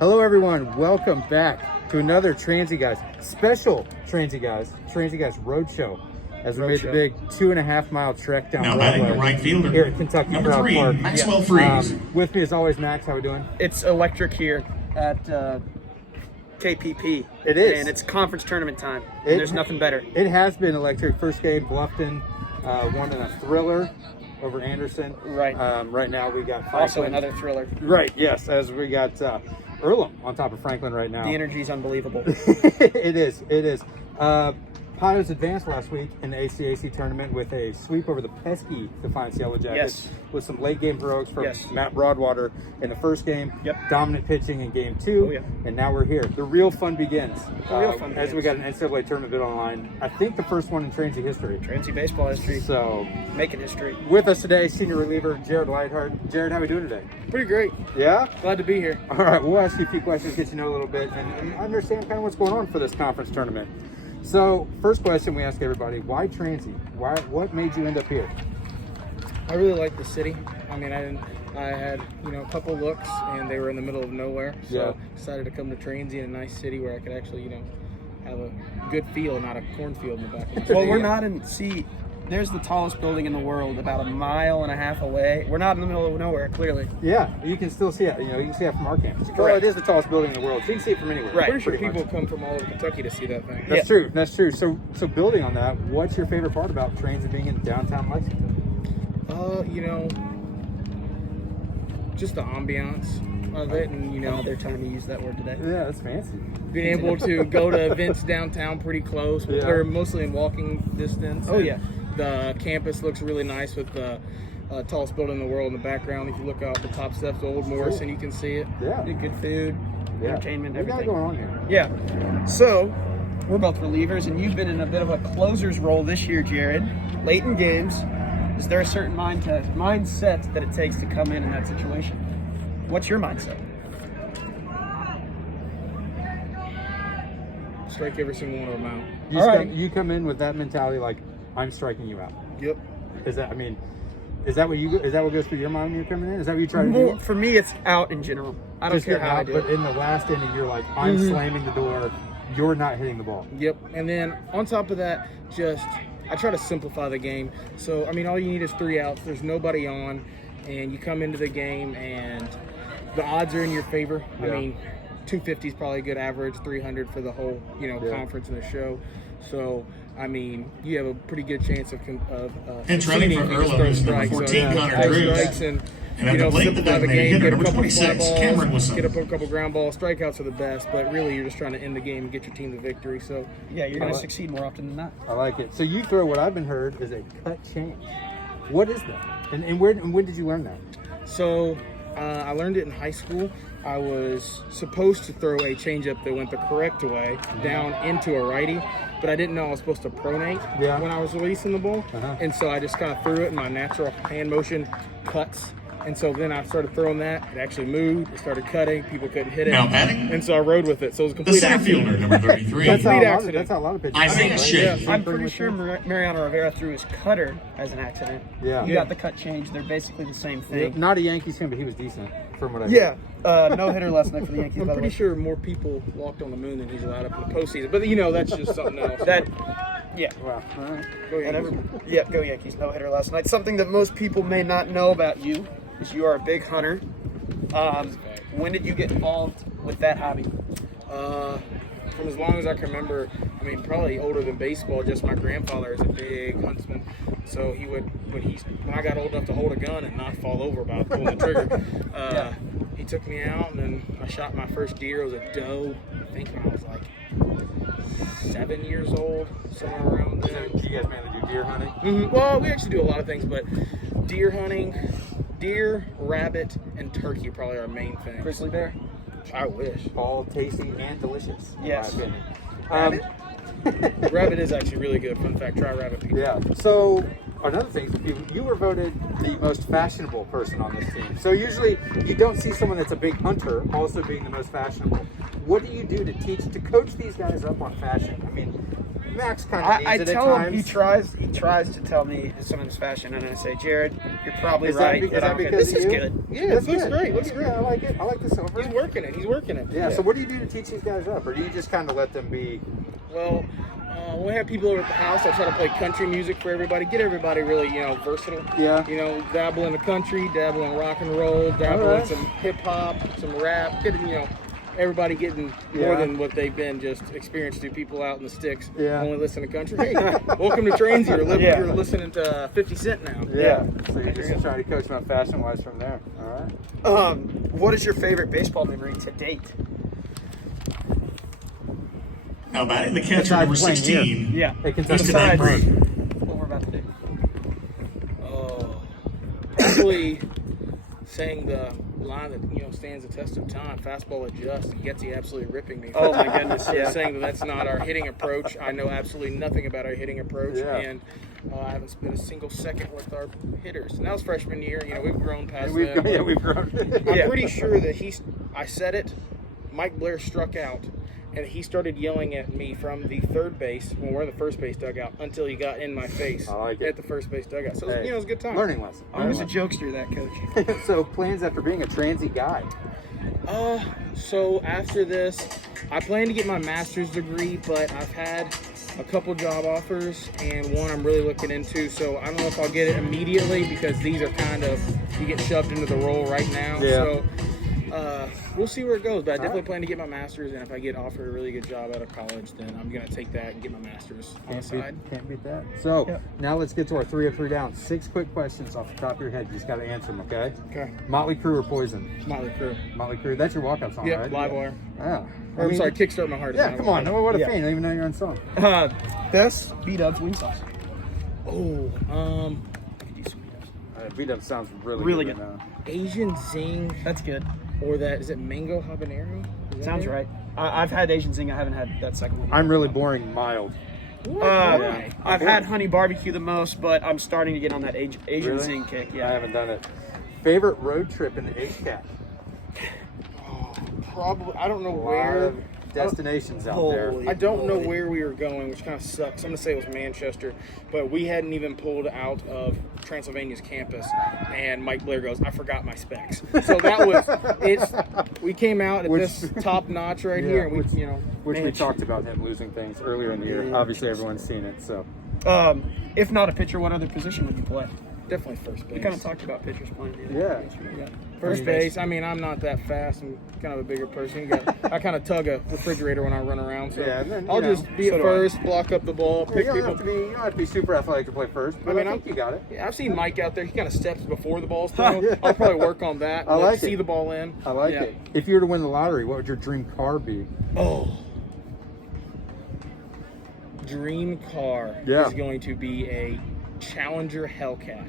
Hello everyone, welcome back to another Transy Guys, special Transy Guys Roadshow. As we made the big 2.5 mile trek down now batting the right fielder here at Kentucky number Proud 3, Park. Maxwell Freeze. With me as always, Max. How we doing? It's electric here at KPP. It is, and it's conference tournament time. And there's nothing better. It has been electric. First game, Bluffton won in a thriller over Anderson. Right. Right now we got Franklin. Also another thriller. Right. Yes, as we got Earlham on top of Franklin right now. The energy's unbelievable. It is. It is. Pios advanced last week in the ACAC tournament with a sweep over the pesky Defiance Yellow Jackets with some late game heroics from Matt Broadwater in the first game. Dominant pitching in game 2. And now we're here. The real fun begins. As we got an NCAA tournament bid online. I think the first one in Transy history. Transy baseball history. So making history. With us today, senior reliever Jared Leuthart. Jared, how are we doing today? Pretty great. Yeah? Glad to be here. All right, we'll ask you a few questions, get you to know a little bit, and understand kind of what's going on for this conference tournament. So, first question we ask everybody, why Transy? What made you end up here? I really like the city. I mean, I had, a couple looks and they were in the middle of nowhere. So decided to come to Transy in a nice city where I could actually, have a good feel, not a cornfield in the back of my Well, we're not there's the tallest building in the world about 1.5 miles away. We're not in the middle of nowhere, clearly. Yeah, you can still see it. You can see it from our campus. Correct. Well, it is the tallest building in the world. So you can see it from anywhere. Right. Pretty sure people come from all over Kentucky to see that thing. That's true. That's true. So building on that, what's your favorite part about Transy being in downtown Lexington? Just the ambiance of it, and Another time to use that word today. Yeah, that's fancy. being able to go to events downtown pretty close. We're mostly in walking distance. Oh yeah. The campus looks really nice with the tallest building in the world in the background. If you look out the top steps of Old Morrison, you can see it. Yeah. Good food, entertainment, everything. We got it going on here. Yeah. So, we're both relievers, and you've been in a bit of a closer's role this year, Jared. Late in games, is there a certain mindset that it takes to come in that situation? What's your mindset? Strike every single one of them out. You come in with that mentality, like I'm striking you out. Yep. Is that what goes through your mind when you're coming in? Is that what you try to do? For me, it's out in general. I don't care how I do it. But in the last inning, you're like, I'm slamming the door. You're not hitting the ball. Yep. And then on top of that, I try to simplify the game. So, all you need is 3 outs. There's nobody on, and you come into the game, and the odds are in your favor. Yeah. 250 is probably a good average, 300 for the whole, conference and the show. So, you have a pretty good chance of and running for Earlham is number 14, Connor Drews. And at the plate, the simplify the game, hitter, get a number couple 26, fly Cameron balls, Wilson. get up a couple ground balls. Strikeouts are the best, but really you're just trying to end the game and get your team the victory. So yeah, you're going to succeed more often than not. I like it. So you throw what I've been heard is a cut change. What is that? And when did you learn that? So I learned it in high school. I was supposed to throw a changeup that went the correct way down into a righty, but I didn't know I was supposed to pronate when I was releasing the ball. And so I just kind of threw it, and my natural hand motion cuts. And so then I started throwing that. It actually moved. It started cutting. People couldn't hit it. Now batting. And so I rode with it. So it was a The complete center accident. fielder, number 33. That's accident. how a lot of pitchers. Isaiah Shea. I'm pretty sure Mariano Rivera threw his cutter as an accident. Yeah. You got the cut change. They're basically the same thing. Not a Yankees fan, but he was decent from what I heard. No hitter last night for the Yankees. I'm pretty sure more people walked on the moon than he's allowed up in the postseason. But, that's just something else. Wow. Go Yankees. Yeah, go Yankees. No hitter last night. Something that most people may not know about you is you are a big hunter. When did you get involved with that hobby? From as long as I can remember, probably older than baseball. Just my grandfather is a big huntsman, so he would when I got old enough to hold a gun and not fall over by pulling the trigger. He took me out, and then I shot my first deer. It was a doe. I think when I was like 7 years old, somewhere around there. Do you guys mainly do deer hunting? Well, we actually do a lot of things, but deer hunting, deer, rabbit, and turkey are probably our main thing. Grizzly bear? I wish. All tasty and delicious. Yes. In my opinion. Rabbit is actually really good. Fun fact, try rabbit people. Yeah. So another thing, you were voted the most fashionable person on this team. So usually you don't see someone that's a big hunter also being the most fashionable. What do you do to coach these guys up on fashion? Max kind of I needs it at tell him times. he tries to tell me some of his fashion, and I say, Jared, you're probably Is that right. be- is that because this of is you? good. Yeah, That's it looks good. great. Looks great. Yeah, I like it. I like the silver. He's working it. He's working it. Yeah. So what do you do to teach these guys up, or do you just kind of let them be? Well, when we have people over at the house, I try to play country music for everybody. Get everybody really, versatile. Yeah. Dabble in the country, dabble in rock and roll, dabble Alright. in some hip hop, some rap. Everybody getting more than what they've been just experienced to people out in the sticks. Yeah. Only listen to country. Hey, welcome to Transy. You're listening to 50 Cent now. Yeah. So you're just trying to coach them up fashion-wise from there. All right. What is your favorite baseball memory to date? Now batting the catcher, Besides number playing 16. Yeah. Hey, Kentucky Dustin Besides- Edberg. What we're about to do. Oh, probably saying the line that stands the test of time. Fastball adjusts and gets you absolutely ripping me. Oh my goodness, yeah. Saying that's not our hitting approach. I know absolutely nothing about our hitting approach, Yeah. and I haven't spent a single second with our hitters. And that was freshman year. We've grown past We've them. grown. I'm pretty sure that I said it. Mike Blair struck out, and he started yelling at me from the third base when we're in the first base dugout until he got in my face I like it. at the first base dugout. So Hey, it was a good time. Learning lesson. I was a jokester, that coach. So plans after being a Transy guy. So after this, I plan to get my master's degree, but I've had a couple job offers and one I'm really looking into. So I don't know if I'll get it immediately because these are you get shoved into the role right now. Yeah. So we'll see where it goes, but I definitely plan to get my master's, and if I get offered a really good job out of college, then I'm going to take that and get my master's on the side. Can't beat that. So now let's get to our 3 of 3 down. 6 quick questions off the top of your head. You just got to answer them, okay? Okay. Motley Crue or Poison? Motley Crue. Motley Crue. That's your walkout song, Yep, right? Live Wire. Yeah. Or, I'm sorry, Kickstart My Heart. is Yeah, my come one. on. No, what a Yeah. fan. I don't even know your own song. Best B-Dubs wing sauce. Oh, B-Dub sounds Really good. good. Right now. Asian Zing, That's good. or is it Mango Habanero? Is that Sounds it? right. I've had Asian Zing. I haven't had that second one. I'm really boring mild. Why? I've had honey barbecue the most, but I'm starting to get on that Asian Really? Zing kick. I Yeah. haven't done it. Favorite road trip in the H-Cat? Probably. I don't know A lot where. of destinations out there. Holy- I don't know where we were going, which kind of sucks. I'm gonna say it was Manchester, but we hadn't even pulled out of Transylvania's campus, and Mike Blair goes, "I forgot my specs." So that was we came out at this top notch right here, and we, Which we talked about him losing things earlier in the year. Obviously, everyone's seen it. So If not a pitcher, what other position would you play? definitely first base. We kind of talked about pitchers playing. Yeah. First base. I mean, I'm not that fast. I'm kind of a bigger person. I kind of tug a refrigerator when I run around. So Yeah, and then, I'll just be so at do first, block up the ball, you pick don't, people. you don't have to be super athletic to play first, but I think you got it. Yeah, I've seen Mike out there. He kind of steps before the ball's thrown. Yeah. I'll probably work on that. I like see it. the ball in. I like Yeah. it. If you were to win the lottery, what would your dream car be? Oh. Dream car Yeah. is going to be a Challenger Hellcat.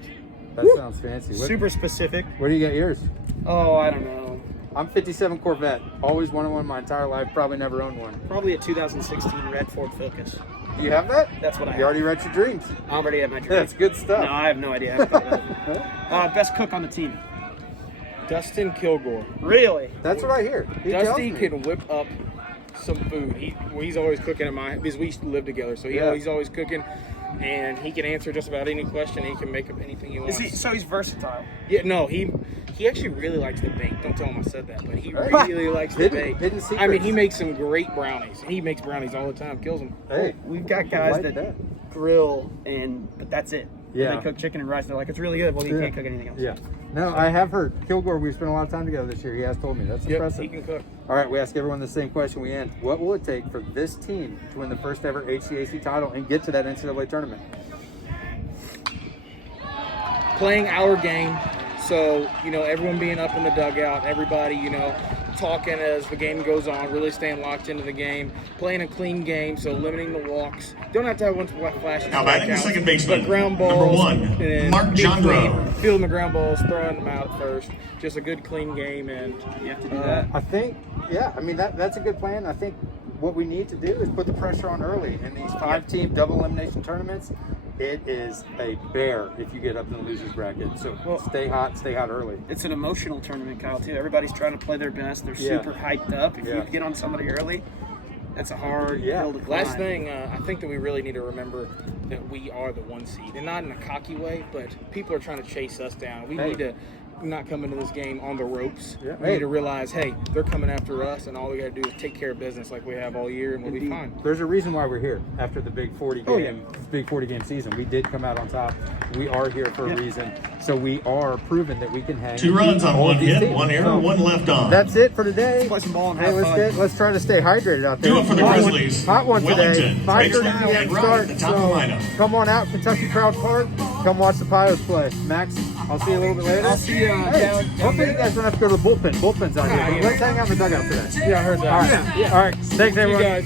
That sounds fancy. Super specific. Where do you get yours? Oh, I don't know. I'm 57 Corvette. Always wanted one my entire life. Probably never owned one. Probably a 2016 red Ford Focus. Do you have that? That's what I You have. already read your dreams. I already have my dream. That's good stuff. No, I have no idea. Best cook on the team. Dustin Kilgore. Really? That's what I hear. He tells Dusty me. can whip up some food. He's always cooking because we used to live together. So he's always cooking, and he can answer just about any question. He can make up anything he wants. So he's versatile. Yeah, no, he actually really likes to bake. Don't tell him I said that, but he really likes to bake. Hidden secrets. I mean, he makes some great brownies. He makes brownies all the time. Kills them. Hey, We've got I guys like that that. grill, but that's it. Yeah. They cook chicken and rice. They're like, it's really good. Well, he can't cook anything else. Yeah. No, I have heard. Kilgore, we've spent a lot of time together this year. He has told me. That's Yep, impressive. he can cook. All right, we ask everyone the same question we end. What will it take for this team to win the first ever HCAC title and get to that NCAA tournament? Playing our game. So, everyone being up in the dugout, everybody, talking as the game goes on, really staying locked into the game, playing a clean game, so limiting the walks. Don't have to have one flashes. Now batting the second baseman, but ground number balls, 1, and Mark being Jandro. clean, fielding the ground balls, throwing them out at first. Just a good, clean game, and You have to do that. I think, that's a good plan. I think what we need to do is put the pressure on early. In these 5-team double elimination tournaments, it is a bear if you get up in the loser's bracket. So stay hot early. It's an emotional tournament, Kyle, too. Everybody's trying to play their best. They're super hyped up. If you get on somebody early, That's a hard Yeah. hill to climb. Last thing, I think that we really need to remember that we are the 1 seed, and not in a cocky way, but people are trying to chase us down. We need to not come into this game on the ropes. Yeah. We need to realize, hey, they're coming after us, and all we got to do is take care of business like we have all year, and we'll be fine. There's a reason why we're here after the big 40 game season. We did come out on top. We are here for a reason. So we are proving that we can hang. 2 runs on 1 hit, teams. 1 error, So 1 left on. that's it for today. Let's play some ball and Hey, have fun. let's try to stay hydrated out there. Do it for the Hot one- Grizzlies. Hot one today. Wellington, 5:30 Drexler, p.m. and Wright start. at the top of the So lineup. come on out, Kentucky Crowd Park. Come watch the Pios play. Max, I'll see you a little bit later. I'll see you down Hopefully you guys don't have to go to the bullpen. Bullpen's out here. But let's hang out in the dugout today. Yeah, I heard that. All right. All right. Thanks, everyone. guys.